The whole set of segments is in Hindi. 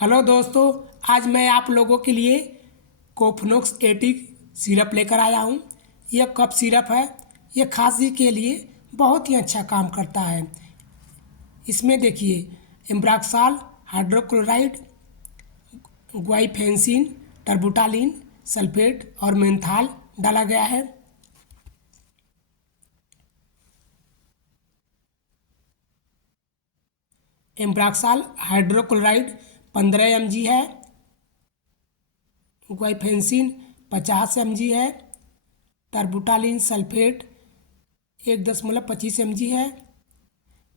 हेलो दोस्तों। आज मैं आप लोगों के लिए कोफनोक्स 80 सिरप लेकर आया हूँ। यह कफ सिरप है। यह खांसी के लिए बहुत ही अच्छा काम करता है। इसमें देखिए एम्ब्राक्साल, हाइड्रोक्लोराइड, ग्वाइफेंसिन, टर्बुटालिन, सल्फेट और मेंथाल डाला गया है। एम्ब्राक्साल हाइड्रोक्लोराइड 15 mg है। ग्वाइफेंसिन 50 mg है। टर्बुटालिन सल्फेट 1.25 mg है।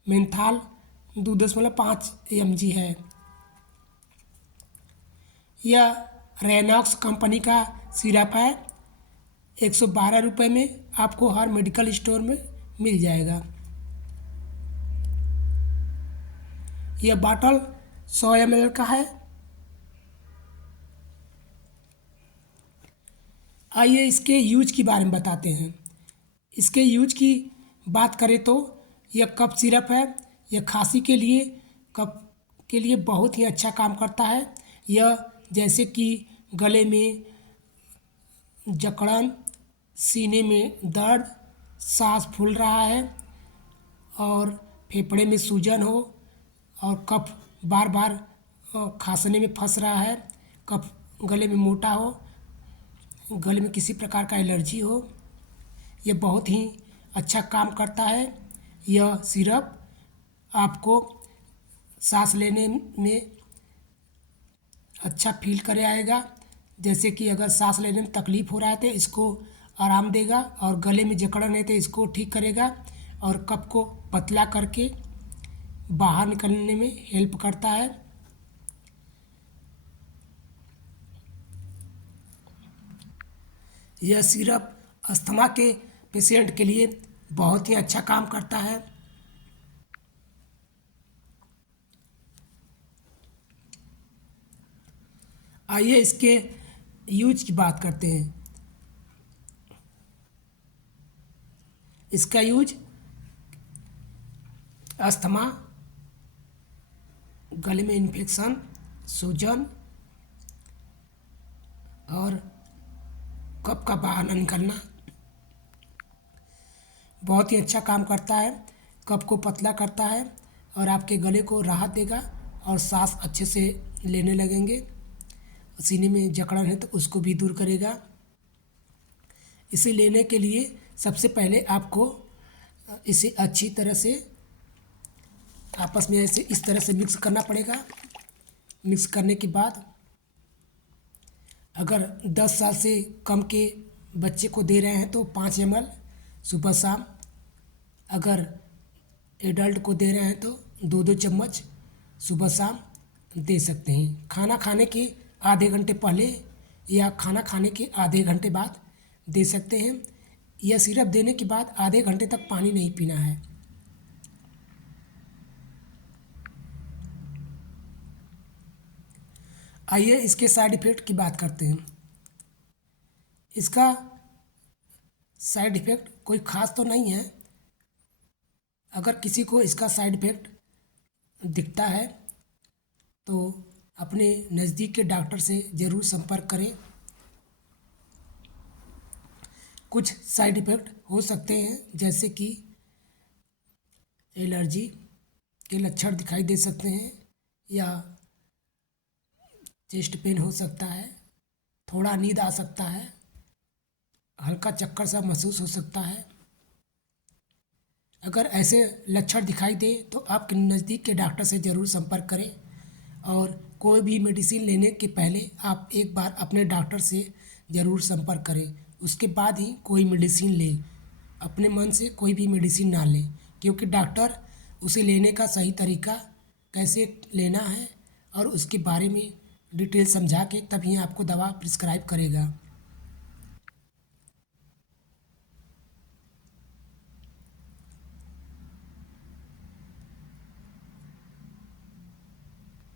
मेंथाल 2.5 mg है। यह रेनॉक्स कंपनी का सिरप है। 112 रुपये में आपको हर मेडिकल स्टोर में मिल जाएगा। यह बॉटल 100 ml का है। आइए इसके यूज के बारे में बताते हैं। इसके यूज की बात करें तो यह कफ सिरप है। यह खांसी के लिए, कफ के लिए बहुत ही अच्छा काम करता है। यह जैसे कि गले में जकड़न, सीने में दर्द, सांस फूल रहा है और फेफड़े में सूजन हो और कफ बार बार खांसने में फंस रहा है, कफ गले में मोटा हो, गले में किसी प्रकार का एलर्जी हो, यह बहुत ही अच्छा काम करता है। यह सिरप आपको सांस लेने में अच्छा फील करे आएगा। जैसे कि अगर सांस लेने में तकलीफ़ हो रहा है तो इसको आराम देगा, और गले में जकड़न है तो इसको ठीक करेगा और कफ को पतला करके बाहर निकलने में हेल्प करता है। यह सिरप अस्थमा के पेशेंट के लिए बहुत ही अच्छा काम करता है। आइए इसके यूज की बात करते हैं। इसका यूज अस्थमा, गले में इन्फेक्शन, सूजन और कफ का बाहर न निकलना, बहुत ही अच्छा काम करता है। कफ को पतला करता है और आपके गले को राहत देगा और सांस अच्छे से लेने लगेंगे। सीने में जकड़न है तो उसको भी दूर करेगा। इसे लेने के लिए सबसे पहले आपको इसे अच्छी तरह से आपस में ऐसे इस तरह से मिक्स करना पड़ेगा। मिक्स करने के बाद अगर 10 साल से कम के बच्चे को दे रहे हैं तो 5 ml सुबह शाम, अगर एडल्ट को दे रहे हैं तो 2-2 चम्मच सुबह शाम दे सकते हैं। खाना खाने के आधे घंटे पहले या खाना खाने के आधे घंटे बाद दे सकते हैं। यह सिरप देने के बाद आधे घंटे तक पानी नहीं पीना है। आइए इसके साइड इफ़ेक्ट की बात करते हैं। इसका साइड इफ़ेक्ट कोई ख़ास तो नहीं है। अगर किसी को इसका साइड इफ़ेक्ट दिखता है तो अपने नज़दीक के डॉक्टर से ज़रूर संपर्क करें। कुछ साइड इफ़ेक्ट हो सकते हैं जैसे कि एलर्जी के लक्षण दिखाई दे सकते हैं, या चेस्ट पेन हो सकता है, थोड़ा नींद आ सकता है, हल्का चक्कर सा महसूस हो सकता है। अगर ऐसे लक्षण दिखाई दे तो आप नज़दीक के डॉक्टर से ज़रूर संपर्क करें, और कोई भी मेडिसिन लेने के पहले आप एक बार अपने डॉक्टर से ज़रूर संपर्क करें। उसके बाद ही कोई मेडिसिन लें। अपने मन से कोई भी मेडिसिन ना लें, क्योंकि डॉक्टर उसे लेने का सही तरीका कैसे लेना है और उसके बारे में डिटेल समझा के तभी आपको दवा प्रिस्क्राइब करेगा।